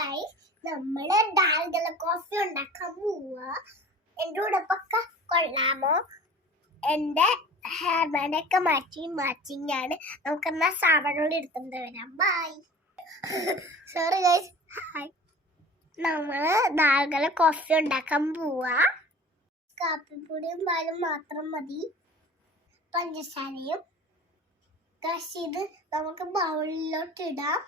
Guys, നമ്മള് ഡാൽഗല coffee ഉണ്ടാക്കാൻ പോവാ. എൻ്റെ ഉടുപ്പൊക്കെ കൊള്ളാമോ? എൻ്റെ ഹെയർ ബാൻഡ് ഒക്കെ മാച്ചിങ് ആണ്. നമുക്കെന്നാ സാധനങ്ങൾ എടുത്തുകൊണ്ട് വരാം. ബൈ. Sorry guys, hi. നമ്മള് ഡാൽഗല കോഫി ഉണ്ടാക്കാൻ പോവാ. കാപ്പിപ്പൊടിയും പാലും മാത്രം മതി, പഞ്ചസാരയും. ഇത് നമുക്ക് ബൗളിലോട്ട് ഇടാം.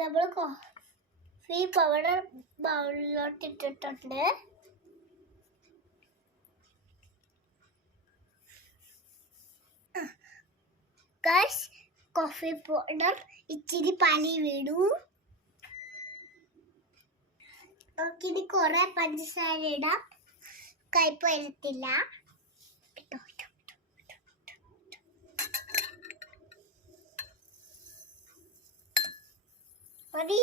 നമ്മൾ കോഫി പൗഡർ ബൗളിലോട്ട് ഇട്ടിട്ടുണ്ട്. കോഫി പൗഡർ ഇച്ചിരി പാലിൽ വീണു. നമുക്കിനി കുറെ പഞ്ചസാര ഇടാം, കയ്പ് വരത്തില്ല. മതി,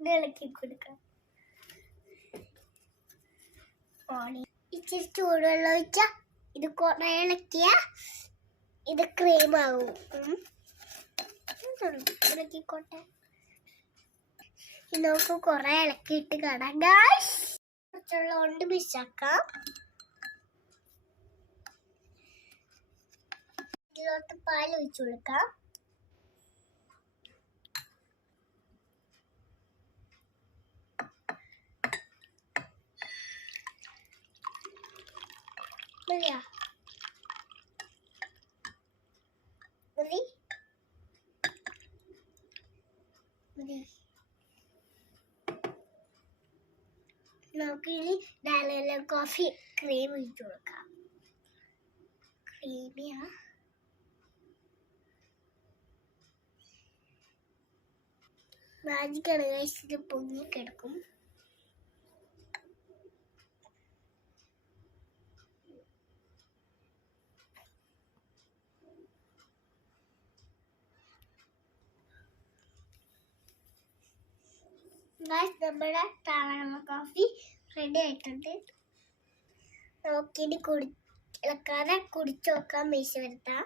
ഇളക്കി കൊടുക്കാം. ഇച്ചിരി ചൂടുവെള്ളം ഒഴിച്ചാ ഇത് കുറെ ഇളക്കിയ ഇത് ക്രീം ആവും. ഇളക്കിക്കോട്ടെ. നമുക്ക് കുറെ ഇളക്കിയിട്ട് കാണാം. കുറച്ചുള്ള കൊണ്ട് മിക്സാക്കാം. ഇതിലോട്ട് പാൽ ഒഴിച്ചു കൊടുക്കാം. നമുക്കിനി ഡാൽഗല കോഫി ക്രീം ഒഴിച്ചു കൊടുക്കാം. ക്രീമിയാ മാജിക്കാണ് ഗൈസ്, ഇത് പൊങ്ങിക്കിടക്കും. നമ്മുടെ ഡാൽഗല കോഫി റെഡി ആയിട്ടുണ്ട്. നമുക്കിനി ഇളക്കാതെ കുടിച്ചു നോക്കാം. മീശ വരുത്താം.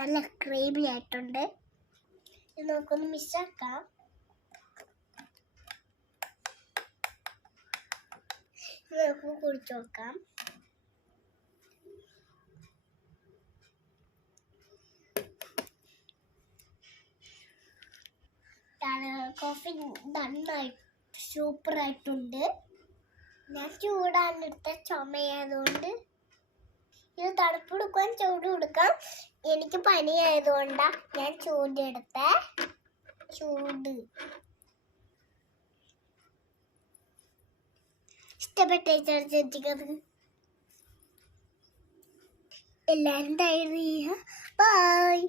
നല്ല ക്രീമി ആയിട്ടുണ്ട്. ഇത് നമുക്കൊന്ന് മിക്സാക്കാം. നമുക്ക് കുടിച്ചു നോക്കാം. കോഫി നന്നായി സൂപ്പർ ആയിട്ടുണ്ട്. ഞാൻ ചൂടാണ് എടുത്ത, ചുമയായതുകൊണ്ട്. ഇത് തണുപ്പ് കൊടുക്കാൻ ചൂട് കൊടുക്കാം. എനിക്ക് പനി ആയതുകൊണ്ടാ ഞാൻ ചൂടെടുത്ത. ചൂട് ഇഷ്ടപ്പെട്ട ചേർച്ചത് എല്ലാവരും തയ്യാറ് ചെയ്യുക. ബൈ.